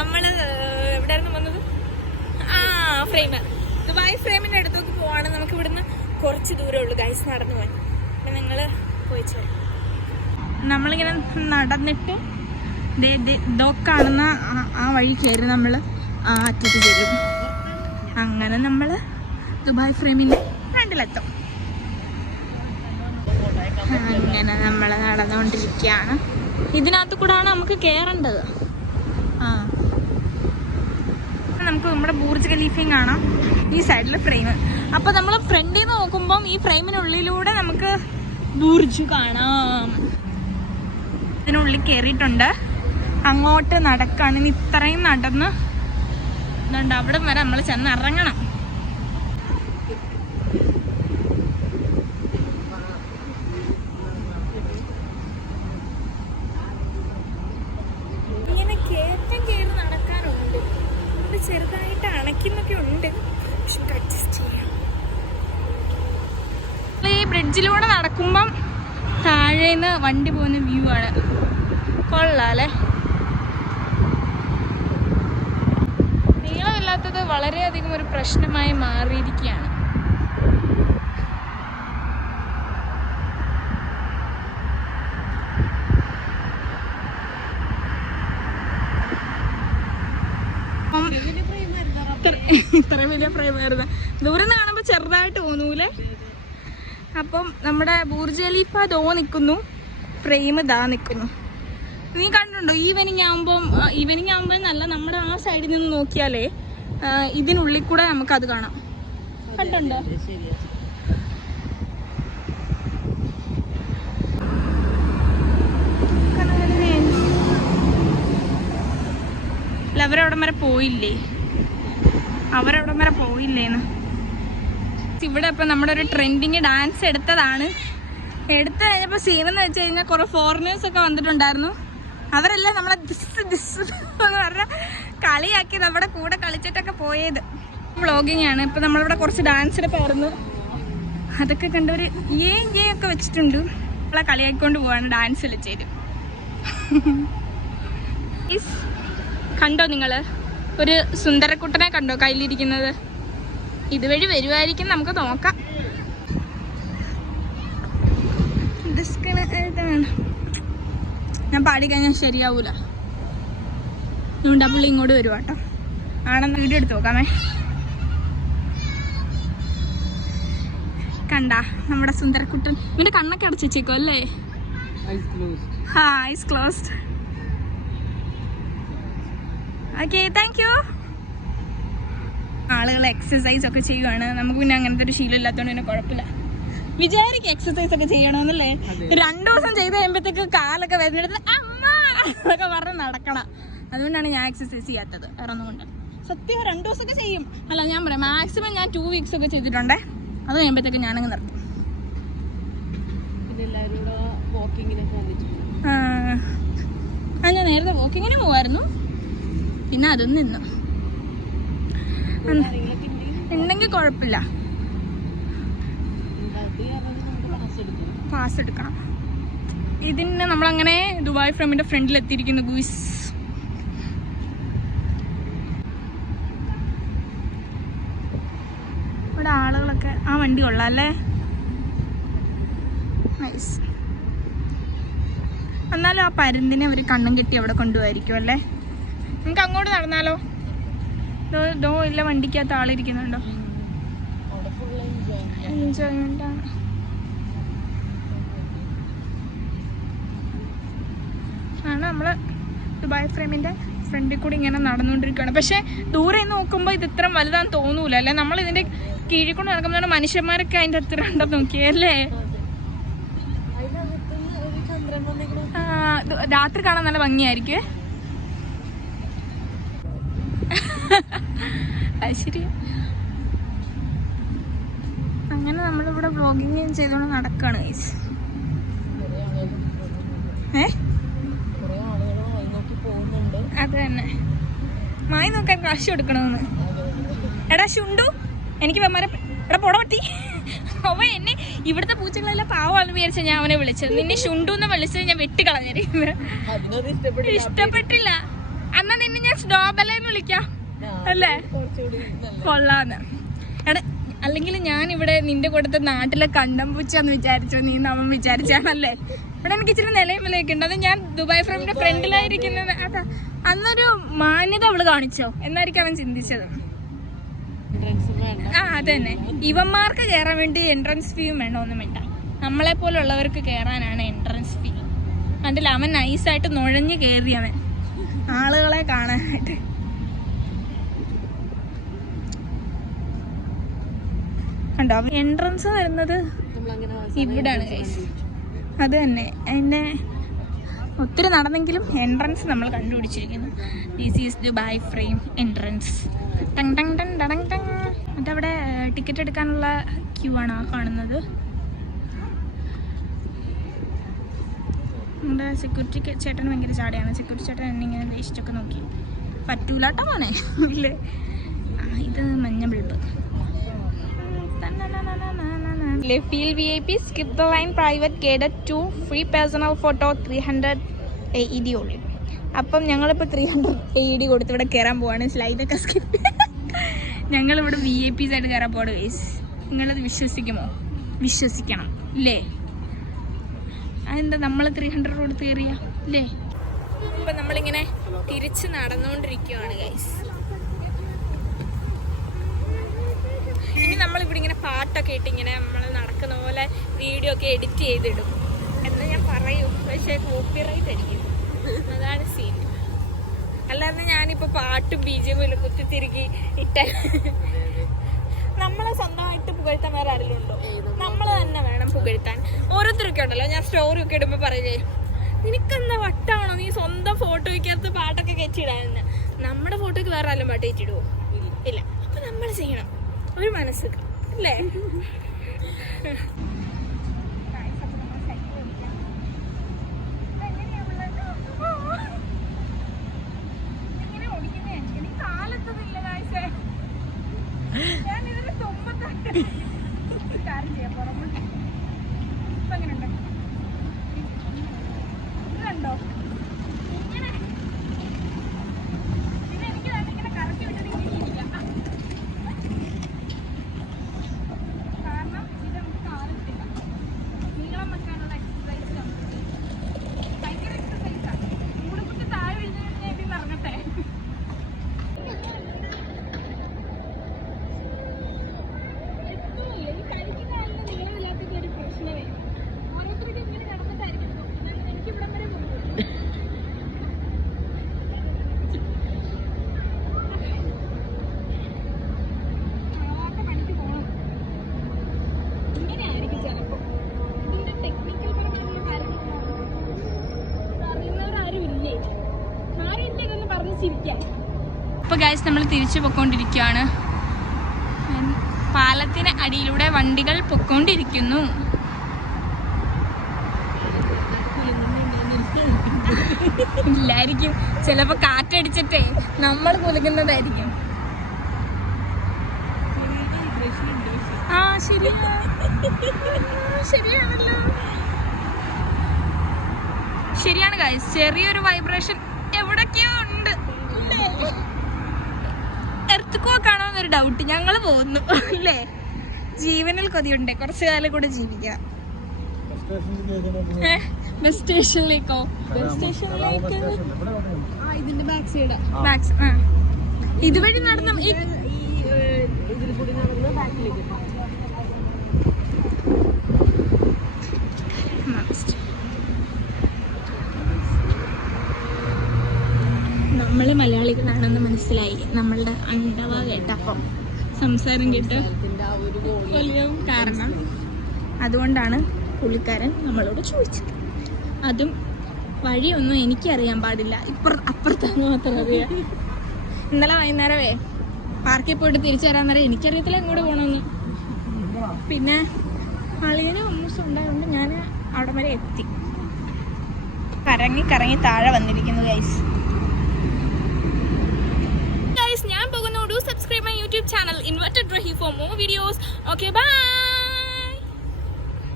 നമ്മൾ എവിടെയായിരുന്നു വന്നത്? ആ ഫ്രെയിം ദുബായ് ഫ്രെയിമിന്റെ അടുത്തേക്ക് പോവാണ്. നമുക്ക് ഇവിടുന്ന് കുറച്ച് ദൂരമേ ഉള്ളൂ. ഗൈസ് നടന്നു പോയി. അപ്പൊ നിങ്ങൾ പോയി നമ്മളിങ്ങനെ നടന്നിട്ട് കാണുന്ന ആ- വഴി കയറി നമ്മൾ ആ അറ്റത്ത് ചെല്ലും. അങ്ങനെ നമ്മൾ ദുബായ് ഫ്രെയിമിന്റെ ഫ്രണ്ടിലെത്തും. അങ്ങനെ നമ്മൾ നടന്നുകൊണ്ടിരിക്കുകയാണ്. ഇതിനകത്ത് കൂടാണ് നമുക്ക് കയറേണ്ടത് ആ നമുക്ക് നമ്മുടെ ബൂർജ് ഖലീഫയും കാണാം ഈ സൈഡിൽ ഫ്രെയിം അപ്പൊ നമ്മൾ ഫ്രണ്ടിൽ നിന്ന് നോക്കുമ്പം ഈ ഫ്രെയിമിനുള്ളിലൂടെ നമുക്ക് ബൂർജ് കാണാം. ഇതിനുള്ളിൽ കയറിയിട്ടുണ്ട് അങ്ങോട്ട് നടക്കാണ്. ഇത്രയും നടന്ന് അവിടം അവിടെ വരെ നമ്മൾ ചെന്ന് ഇറങ്ങണം ഇങ്ങനെ കയറ്റം കയറി നടക്കാനുണ്ട് ഇത് ചെറുതായിട്ട് അണയ്ക്കുന്നൊക്കെ ഉണ്ട് പക്ഷെ അഡ്ജസ്റ്റ് ചെയ്യാം ഈ ബ്രിഡ്ജിലൂടെ നടക്കുമ്പം താഴേന്ന് വണ്ടി പോകുന്ന വ്യൂ ആണ്. കൊള്ളാല്ലേ? നീളമില്ലാത്തത് വളരെയധികം ഒരു പ്രശ്നമായി മാറിയിരിക്കുകയാണ്. ഇത്ര- വലിയ പ്രേമായിരുന്നു ദൂരം കാണുമ്പോൾ ചെറുതായിട്ട് തോന്നൂലേ അപ്പം നമ്മുടെ ബൂർജ് ഖലീഫ ദോ നിൽക്കുന്നു ഫ്രെയിം ദാ നിൽക്കുന്നു നീ കണ്ടിട്ടുണ്ടോ? ഈവനിങ് ആകുമ്പം ഈവനിങ് ആകുമ്പോൾ എന്നല്ല നമ്മുടെ ആ സൈഡിൽ നിന്ന് നോക്കിയാലേ ഇതിനുള്ളിൽ കൂടെ നമുക്ക് അത് കാണാം. കണ്ടുണ്ടോ അവരവിടം വരെ പോയില്ലേ? അവരവിടം വരെ പോയില്ലേന്ന്. ഇവിടെ ഇപ്പം നമ്മുടെ ഒരു ട്രെൻഡിങ് ഡാൻസ് എടുത്തതാണ്. എടുത്തു കഴിഞ്ഞപ്പോൾ സീൻ എന്ന് വെച്ച് കഴിഞ്ഞാൽ കുറെ ഫോറിനേഴ്സ് ഒക്കെ വന്നിട്ടുണ്ടായിരുന്നു. അവരെല്ലാം നമ്മളെ ദിസ് ദിസ് എന്ന് പറഞ്ഞ കളിയാക്കി നമ്മുടെ കൂടെ കളിച്ചിട്ടൊക്കെ പോയത്. വ്ളോഗിങ് ആണ്. ഇപ്പം നമ്മളിവിടെ കുറച്ച് ഡാൻസ് എടുപ്പായിരുന്നു അതൊക്കെ കണ്ടവർ ഏ ഏ ഒക്കെ വെച്ചിട്ടുണ്ട്. നമ്മളെ കളിയാക്കിക്കൊണ്ട് പോവാണ് ഡാൻസ് കളിച്ചേരും കണ്ടോ നിങ്ങൾ ഒരു സുന്ദരക്കുട്ടനെ കണ്ടോ കയ്യിലിരിക്കുന്നത്? ഇതുവഴി വരുമായിരിക്കും നമുക്ക് നോക്കാം. ഞാൻ പാടി ഞാൻ പാടിക്കഴിഞ്ഞാൽ ശരിയാവൂല. അതുകൊണ്ട് പുള്ളി ഇങ്ങോട്ട് വരുവാ കേട്ടോ. ആണെന്ന് വീഡിയോ എടുത്ത് നോക്കാമേ. കണ്ട നമ്മുടെ സുന്ദരക്കുട്ടൻ. ഇവന്റെ കണ്ണൊക്കെ അടച്ചേക്കോ അല്ലേ? Eyes closed okay thank you ആളുകൾ എക്സസൈസ് ഒക്കെ ചെയ്യുവാണ്. നമുക്ക് പിന്നെ അങ്ങനത്തെ ഒരു ശീലം ഇല്ലാത്തതുകൊണ്ട് പിന്നെ കുഴപ്പമില്ല. വിചാരിക്കും എക്സസൈസ് ഒക്കെ ചെയ്യണമെന്നല്ലേ രണ്ടു ദിവസം ചെയ്ത് കഴിയുമ്പോഴത്തേക്ക് കാലൊക്കെ വരുന്നിടത്ത് അമ്മ എന്നൊക്കെ പറഞ്ഞ് നടക്കണം. അതുകൊണ്ടാണ് ഞാൻ എക്സസൈസ് ചെയ്യാത്തത്. വേറെ ഒന്നും കൊണ്ട് സത്യം രണ്ടു ദിവസമൊക്കെ ചെയ്യും. അല്ല ഞാൻ പറയാം. മാക്സിമം ഞാൻ ടു വീക്സ് ഒക്കെ ചെയ്തിട്ടുണ്ട്. അത് കഴിയുമ്പോഴത്തേക്ക് ഞാനങ്ങ് നിർത്തും. ആ. ഞാൻ നേരത്തെ വാക്കിങ്ങിന് പോവായിരുന്നു. പിന്നെ അതൊന്നും നിന്നു ഉണ്ടെങ്കിൽ കുഴപ്പമില്ല പാസ് എടുക്കണം. ഇതിന് നമ്മളങ്ങനെ ദുബായ് ഫ്രമിന്റെ ഫ്രണ്ടിൽ എത്തിയിരിക്കുന്നു ഗൂസ് ഇവിടെ ആളുകളൊക്കെ ആ വണ്ടി കൊള്ളാം അല്ലേ? നൈസ് എന്നാലും ആ പരുന്തിനെ അവർ കണ്ണും കെട്ടി അവിടെ കൊണ്ടുപോയിരിക്കും അല്ലേ? നമുക്ക് അങ്ങോട്ട് നടന്നാലോ? ദോ ഇല്ല വണ്ടിക്കകത്ത് ആളിരിക്കുന്നുണ്ടോ? എൻജോയ്മെന്റ് ആണ്. ആണ് നമ്മൾ ദുബായ് ഫ്രെയിമിന്റെ ഫ്രണ്ടിൽ കൂടി ഇങ്ങനെ നടന്നുകൊണ്ടിരിക്കുകയാണ്. പക്ഷെ ദൂരെ നോക്കുമ്പോൾ ഇത് ഇത്ര വലുതാന്ന് തോന്നൂല. അല്ലെ? നമ്മൾ ഇതിന്റെ കീഴിൽ കൊണ്ട് നടക്കുമ്പോൾ മനുഷ്യന്മാരൊക്കെ അതിന്റെ അത്ര ഉണ്ടെന്ന് നോക്കിയല്ലേ രാത്രി കാണാൻ നല്ല ഭംഗിയായിരിക്കും അത് ശരി. അങ്ങനെ നമ്മളിവിടെ വ്ളോഗിങ് ചെയ്തുകൊണ്ട് നടക്കാണ് ഗൈസ് ഏ? അത് തന്നെ. മായി നോക്കാൻ കാശ് കൊടുക്കണമെന്ന്. എടാ ശുണ്ടു എനിക്ക് വെമ്മാരെ എടാ പൊട പറ്റി അവ എന്നെ ഇവിടുത്തെ പൂച്ചകളെല്ലാം പാവമാണെന്ന് വിചാരിച്ച ഞാൻ അവനെ വിളിച്ചത്. നിന്നെ ശുണ്ടു എന്ന് വിളിച്ചത് ഞാൻ വെട്ടി കളഞ്ഞിരിക്കുന്നത് ഇഷ്ടപ്പെട്ടില്ല ഇഷ്ടപ്പെട്ടില്ല. അന്നാ നിന്നെ ഞാൻ സ്നോബലെന്ന് വിളിക്കാം. അല്ലേ? കൊള്ളാന്ന്. എടാ അല്ലെങ്കിൽ ഞാൻ ഇവിടെ നിന്റെ കൂടത്തെ നാട്ടിലെ കണ്ടംപൂച്ചാന്ന് വിചാരിച്ചോ നീ അവൻ വിചാരിച്ചാണല്ലേ ഇവിടെ എനിക്ക് ഇച്ചിരി നിലയും വിലയൊക്കെ ഉണ്ട്. അത് ഞാൻ ദുബായ് ഫ്രമിന്റെ ഫ്രണ്ടിലായിരിക്കുന്നത്. അതാ അന്നൊരു മാന്യത അവൾ കാണിച്ചോ? എന്നായിരിക്കും അവൻ ചിന്തിച്ചത്. ആ അതന്നെ ഇവന്മാർക്ക് കയറാൻ വേണ്ടി എൻട്രൻസ് ഫീയും വേണ്ട ഒന്നും വേണ്ട. നമ്മളെ പോലുള്ളവർക്ക് കയറാനാണ് എൻട്രൻസ് ഫീ അതിൽ അവൻ നൈസായിട്ട് നുഴഞ്ഞു കയറി അവൻ. ആളുകളെ കാണാനായിട്ട്. കണ്ടോ? എൻട്രൻസ് വരുന്നത് ഇവിടാണ്. അത് തന്നെ. അതിന്റെ ഒത്തിരി നടന്നെങ്കിലും എൻട്രൻസ് നമ്മൾ കണ്ടുപിടിച്ചിരിക്കുന്നു. This is Dubai Frame entrance tongue ടങ് ടങ് ടങ് ടങ്. അതവിടെ ടിക്കറ്റ് എടുക്കാനുള്ള ക്യൂ ആണ് ആ കാണുന്നത്. നമ്മുടെ സെക്യൂരിറ്റി ചേട്ടൻ ഭയങ്കര ചാടിയാണ്. സെക്യൂരിറ്റി ചേട്ടൻ എന്നെ ഇങ്ങനെ ദേഷിച്ചൊക്കെ നോക്കി. പറ്റൂലാട്ടോ മോനെ. ഇല്ലേ? ഇത് മഞ്ഞ bulb skip the line private guided tour free personal photo three hundred A E D ഉള്ളു അപ്പം ഞങ്ങളിപ്പോൾ three hundred A E D കൊടുത്ത് ഇവിടെ കയറാൻ പോവാണ്. സ്ലൈഡൊക്കെ സ്കിപ്പ് ഞങ്ങളിവിടെ വി ഐ പി ആയിട്ട് കയറാൻ പോവാണ് വേസ് നിങ്ങളത് വിശ്വസിക്കുമോ? വിശ്വസിക്കണം അല്ലേ അതെന്താ നമ്മൾ ത്രീ ഹൺഡ്രഡ് കൊടുത്ത് കയറിയ അല്ലേ അപ്പം നമ്മളിങ്ങനെ തിരിച്ച് നടന്നുകൊണ്ടിരിക്കുകയാണ് ഗൈസ് ഇനി നമ്മളിവിടെ ഇങ്ങനെ പാട്ടൊക്കെ ഇട്ട് ഇങ്ങനെ നമ്മൾ നടക്കുന്ന പോലെ വീഡിയോ ഒക്കെ എഡിറ്റ് ചെയ്തിടും. എന്ന് ഞാൻ പറയും. പക്ഷേ കോപ്പിറൈറ്റ് അടിക്കും അതാണ് സീൻ അല്ലാതെ ഞാനിപ്പോൾ പാട്ടും ബി ജെ പിയിലും കുത്തി തിരികെ ഇട്ട നമ്മളെ സ്വന്തമായിട്ട് പുകഴ്ത്താൻ വേറെ ആരെങ്കിലും ഉണ്ടോ? നമ്മൾ തന്നെ വേണം പുകഴ്ത്താൻ. ഓരോരുത്തരൊക്കെ ഉണ്ടല്ലോ. ഞാൻ സ്റ്റോറി ഒക്കെ ഇടുമ്പോൾ പറയില്ലേ നിനക്കെന്താ വട്ടാണോ? നീ സ്വന്തം ഫോട്ടോയ്ക്കകത്ത് പാട്ടൊക്കെ കെച്ചിടാൻ നമ്മുടെ ഫോട്ടോയ്ക്ക് വേറെ ആരും പാട്ട് കെച്ചിടുവോ ഇല്ല. അപ്പം നമ്മൾ ചെയ്യണം. ഒരു മനസ്സ്. അല്ലേ കണ്ടോ ഇങ്ങനെ പിന്നെ എനിക്ക് തന്നെ ഇങ്ങനെ കറക്കി വിട്ടിട്ട് ഇങ്ങനെ ഇരിക്കാം കാരണം ഇത് നമുക്ക് കാലത്തില്ല നീളം വെക്കാനുള്ള എക്സസൈസ് ഭയങ്കര എക്സസൈസാണ് കൂടെ കുത്തി താഴെ വീഴുന്നതിന് വേണ്ടി ഇറങ്ങട്ടെ എത്തുന്നില്ല. ഈ കരിക്ക് കാലിന് നീളമില്ലാത്തത് ഒരു പ്രശ്നമേ. ഓരോരുത്തർക്ക് ഇങ്ങനെ കിടന്നിട്ടായിരിക്കും തോന്നുന്നത്. എനിക്ക് ഇവിടം വരെ പോകും നാളത്തെ പണിക്ക് പോണം. ഇങ്ങനെയായിരിക്കും ചിലപ്പോ. ഇതിന്റെ technical പരമായിട്ടുള്ള കാര്യങ്ങളൊന്നും അറിയുന്നവരാരും ഇല്ലേ? ആരും ഇല്ല ഇതൊന്ന് പറഞ്ഞ് ചിരിക്കാൻ. ഗൈസ് നമ്മൾ തിരിച്ചു പൊക്കോണ്ടിരിക്കുകയാണ്. പാലത്തിന് അടിയിലൂടെ വണ്ടികൾ പൊക്കോണ്ടിരിക്കുന്നു. ഇല്ലായിരിക്കും. ചിലപ്പോ കാറ്റടിച്ചിട്ടേ നമ്മൾ കുലുങ്ങുന്നതായിരിക്കും. ആ ശരിയാ. ആ, ശരിയാണല്ലോ. ശരിയാണ് ഗൈസ് ചെറിയൊരു വൈബ്രേഷൻ എവിടൊക്കെയോ ഉണ്ട് എർത്തുക്കോക്കാണോ എന്നൊരു ഡൗട്ട് ഞങ്ങൾ പോകുന്നു അല്ലേ? ജീവനിൽ കൊതിയുണ്ട്. കുറച്ചു കാലം കൂടെ ജീവിക്കാം. ബസ് സ്റ്റേഷനിലേക്കോ? ബസ് സ്റ്റേഷനിലേക്ക് ആ ഇതിന്റെ ബാക്ക് സൈഡ് ബാക്ക് ആ. ഇതുവഴി നടന്ന ഈ ഈ ഇതിൽ കൂടി നടന്ന് ബാക്കിലേക്ക് നമ്മൾ മലയാളികളാണെന്ന് മനസ്സിലായി. നമ്മളുടെ അണ്ടവ കേട്ടപ്പം സംസാരം കേട്ട് വോളിയം കാരണം അതുകൊണ്ടാണ് പുള്ളിക്കാരൻ നമ്മളോട് ചോദിച്ചത്. അതും വഴിയൊന്നും എനിക്കറിയാൻ പാടില്ല. ഇപ്പുറ അപ്പുറത്താണ് മാത്രം അറിയാം. ഇന്നലെ വൈകുന്നേരമേ പാർക്കിൽ പോയിട്ട് തിരിച്ചു വരാൻ നേരം എനിക്കറിയത്തില്ല എങ്ങോട്ട് പോകണമെന്ന് പിന്നെ അളിയനും അമ്മൂസും ഉണ്ടായതുകൊണ്ട് ഞാൻ അവിടെ വരെ എത്തി. കറങ്ങി കറങ്ങി താഴെ വന്നിരിക്കുന്നു guys YouTube channel Inverted Rahi for more videos. Okay, bye.